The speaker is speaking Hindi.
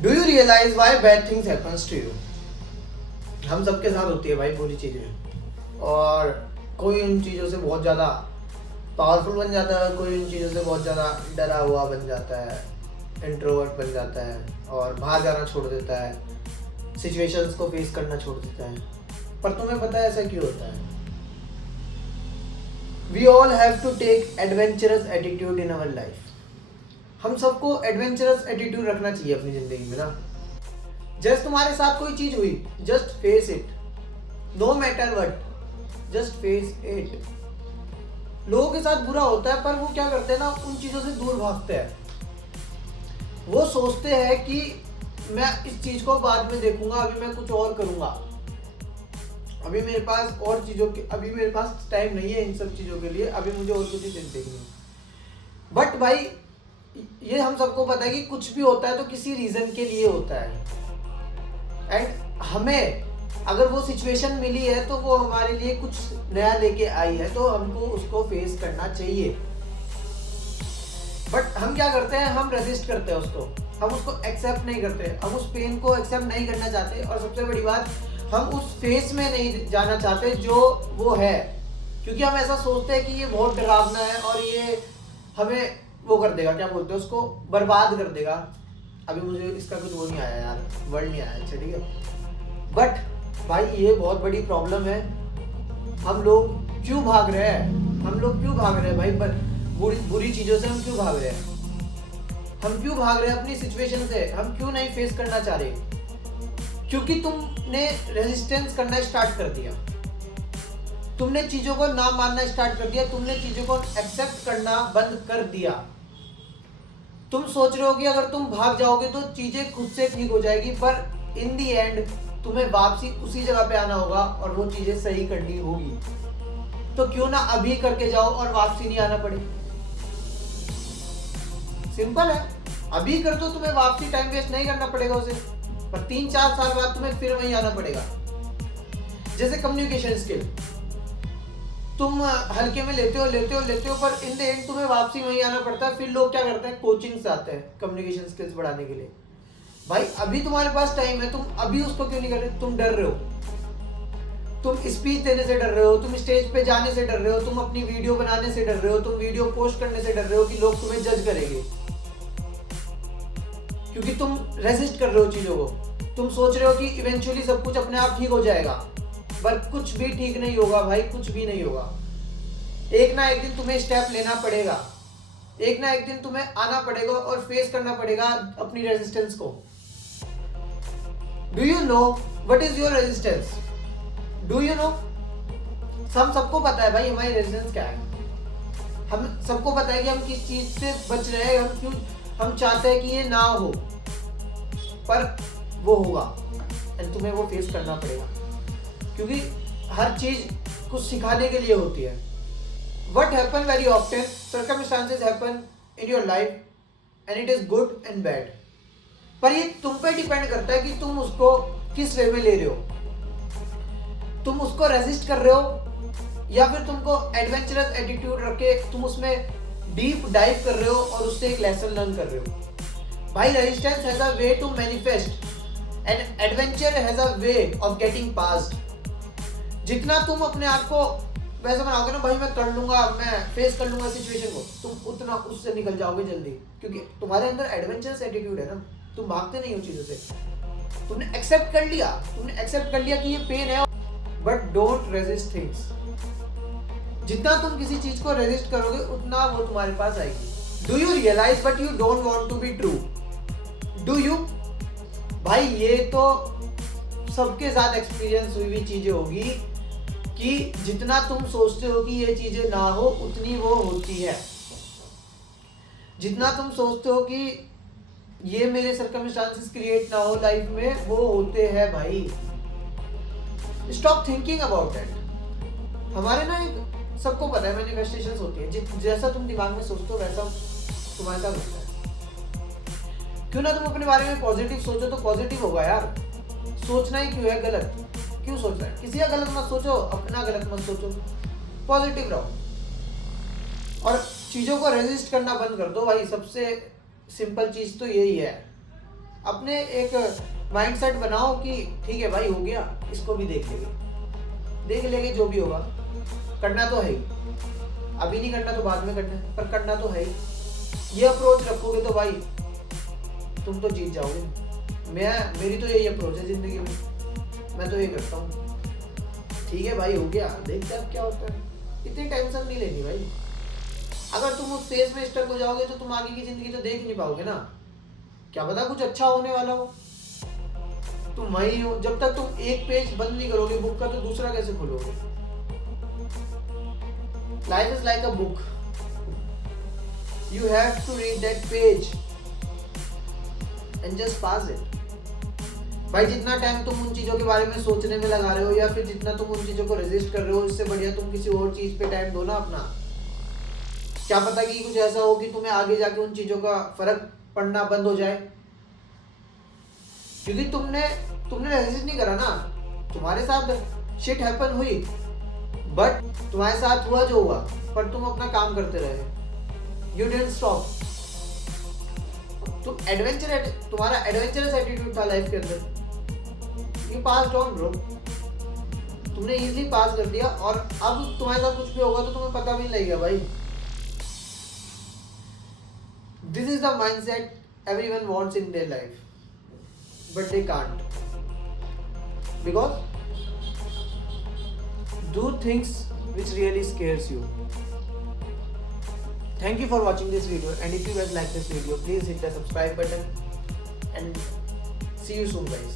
Do you realise why bad things happens to you? हम सबके साथ होती है भाई बुरी चीजें, और कोई उन चीजों से बहुत ज्यादा पावरफुल बन जाता है, कोई उन चीजों से बहुत ज्यादा डरा हुआ बन जाता है, इंट्रोवर्ट बन जाता है और बाहर जाना छोड़ देता है, सिचुएशंस को फेस करना छोड़ देता है। पर तुम्हें पता है ऐसा क्यों होता है? We all have to take adventurous attitude in our life. हम सबको एडवेंचरस एटीट्यूड रखना चाहिए अपनी जिंदगी में ना। जस्ट तुम्हारे साथ कोई चीज हुई, just face it, no matter what, just face it. लोगों के साथ बुरा होता है पर वो क्या करते हैं ना, उन चीजों से दूर भागते हैं। वो सोचते हैं कि मैं इस चीज को बाद में देखूंगा, अभी मैं कुछ और करूंगा, अभी मेरे पास और चीजों के, अभी मेरे पास टाइम नहीं है इन सब चीजों के लिए, अभी मुझे और कुछ चीज देखनी है। बट भाई ये हम सबको पता है कि कुछ भी होता है तो किसी रीजन के लिए होता है, एंड हमें अगर वो सिचुएशन मिली है तो वो हमारे लिए कुछ नया लेके आई है, तो हमको उसको फेस करना चाहिए। बट हम क्या करते हैं, हम रेजिस्ट करते हैं उसको, हम उसको एक्सेप्ट नहीं करते, हम उस पेन को एक्सेप्ट नहीं करना चाहते, और सबसे बड़ी बात हम उस फेस में नहीं जाना चाहते जो वो है, क्योंकि हम ऐसा सोचते हैं कि ये बहुत डरावना है और ये हमें वो कर देगा, क्या बोलते हैं उसको, बर्बाद कर देगा। अभी मुझे इसका कुछ वो नहीं आया यार, वर्ड नहीं आया, अच्छा ठीक है। बट भाई ये बहुत बड़ी प्रॉब्लम है। हम लोग क्यों भाग रहे हैं, हम लोग क्यों भाग रहे हैं भाई बुरी चीजों से? हम क्यों भाग रहे हैं? हम क्यों भाग रहे हैं अपनी सिचुएशन से? हम क्यों नहीं फेस करना चाह रहे? क्योंकि तुमने रेजिस्टेंस करना स्टार्ट कर दिया, तुमने चीजों को ना मानना स्टार्ट कर दिया, तुमने चीजों को एक्सेप्ट करना बंद कर दिया। तुम सोच रहे हो कि अगर तुम भाग जाओगे तो चीजें खुद से ठीक हो जाएगी, पर इन दी एंड तुम्हें वापसी उसी जगह पे आना होगा और वो चीजें सही करनी होगी। तो क्यों ना अभी करके जाओ और वापसी नहीं आना पड़े। सिंपल है, अभी कर दो, तुम्हें वापसी टाइम वेस्ट नहीं करना पड़ेगा उसे, पर 3-4 साल बाद तुम्हें फिर वहीं आना पड़ेगा। जैसे कम्युनिकेशन स्किल, तुम हल्के में लेते हो, पर इन द एंड तुम्हें वापसी वहीं आना पड़ता है। फिर लोग क्या करते हैं, कोचिंग से आते हैं कम्युनिकेशन स्किल्स बढ़ाने के लिए। भाई अभी तुम्हारे पास टाइम है, तुम अभी उसको क्यों नहीं कर रहे? तुम डर रहे हो, तुम स्पीच देने से डर रहे हो, तुम स्टेज पे जाने से डर रहे हो, तुम अपनी वीडियो बनाने से डर रहे हो, तुम वीडियो पोस्ट करने से डर रहे हो कि लोग तुम्हें जज करेंगे, क्योंकि तुम रेजिस्ट कर रहे हो चीजों को। तुम सोच रहे हो कि इवेंचुअली सब कुछ अपने आप ठीक हो जाएगा, पर कुछ भी ठीक नहीं होगा भाई, कुछ भी नहीं होगा। एक ना एक दिन तुम्हें स्टेप लेना पड़ेगा, एक ना एक दिन तुम्हें आना पड़ेगा और फेस करना पड़ेगा अपनी रेजिस्टेंस को। Do you know what is your resistance? Do you know? हम सबको पता है भाई हमारी रेजिस्टेंस क्या है। हम सबको पता है कि हम किस चीज से बच रहे हैं, हम क्यों, हम चाहते हैं कि ये ना हो, पर वो होगा एंड तुम्हें वो फेस करना पड़ेगा, क्योंकि हर चीज कुछ सिखाने के लिए होती है। What happen very often, circumstances happen in your life and it is good and bad, पर ये तुम पे डिपेंड करता है कि तुम उसको किस वे में ले रहे हो। तुम उसको रेजिस्ट कर रहे हो या फिर तुमको एडवेंचरस एटीट्यूड रख के तुम उसमें डीप डाइव कर रहे हो और उससे एक लेसन लर्न कर रहे हो। भाई resistance has a way to manifest and adventure has a way of getting passed. जितना तुम अपने आप को वैसे बनाओगे ना, भाई मैं कर लूंगा, मैं फेस कर लूंगा सिचुएशन को, तुम उतना उससे निकल जाओगे जल्दी, क्योंकि तुम्हारे अंदर एडवेंचरस एटीट्यूड है ना। तुम भागते नहीं हो चीजों से, तुमने एक्सेप्ट कर लिया कि ये पेन है, बट डोंट रेजिस्ट थिंग्स। जितना तुम किसी चीज को रेजिस्ट करोगे उतना वो तुम्हारे पास आएगी। Do you realise but you don't want to be true? Do you? भाई ये तो सबके साथ एक्सपीरियंस हुई हुई चीजें होगी कि जितना तुम सोचते हो कि ये चीजें ना हो उतनी वो होती है। जितना तुम सोचते हो कि ये मेरे सर्कमस्टांसेस क्रिएट ना हो लाइफ में, वो होते हैं भाई। Stop thinking about that. हमारे ना एक सबको पता है मैनिफेस्टेशंस होती है, जैसा तुम दिमाग में सोचते हो वैसा तुम्हारे साथ होता है। क्यों ना तुम अपने बारे में पॉजिटिव सोचो तो पॉजिटिव होगा यार। सोचना ही क्यों है गलत? क्यों सोचना है? किसी का गलत मत सोचो, अपना गलत मत सोचो, पॉजिटिव रहो और चीजों को रेजिस्ट करना बंद कर दो भाई। सबसे सिंपल चीज तो यही है। अपने एक माइंडसेट बनाओ कि ठीक है भाई हो गया, इसको भी देख लेंगे जो भी होगा, करना तो है ही, अभी नहीं करना तो बाद में करना है, पर करना तो है ही। ये अप्रोच रखोगे तो भाई तुम तो जीत जाओगे। मेरी तो यही अप्रोच है जिंदगी में, मैं तो ये करता हूँ। ठीक है भाई हो गया, देखते अब क्या होता है, इतनी टेंशन नहीं लेनी भाई। अगर तुम उस फेज में स्टक हो जाओगे तो तुम आगे की जिंदगी तो देख नहीं पाओगे ना, क्या पता कुछ अच्छा होने वाला हो। तुम वही हो, जब तक तुम एक पेज बंद नहीं करोगे बुक का तो दूसरा कैसे खोलोगे। Life is like a book, you have to read that page and just pass it. भाई जितना टाइम तुम उन चीजों के बारे में सोचने में लगा रहे हो या फिर जितना तुम उन चीजों को रेजिस्ट कर रहे हो, इससे बढ़िया तुम किसी और चीज पे टाइम दो ना अपना। क्या पता कि कुछ ऐसा हो कि तुम्हें आगे जाके उन चीजों का फर्क पड़ना बंद हो जाए, क्योंकि तुमने रेजिस्ट नहीं करा ना। तुम्हारे साथ शिट हैपन हुई, बट तुम्हारे साथ हुआ जो हुआ, पर तुम अपना काम करते रहे, यू डिडंट स्टॉप। तुम्हारा एडवेंचरस एटीट्यूड था लाइफ के अंदर, यू पास्ड ऑन ब्रो, तुमने इजीली पास कर दिया। और अब तुम्हारे साथ कुछ भी होगा तो तुम्हें पता भी नहीं लगेगा भाई। This is the mindset everyone wants in their life, but they can't, because do things which really scares you. Thank you for watching this video, and if you guys like this video, please hit the subscribe button and see you soon guys.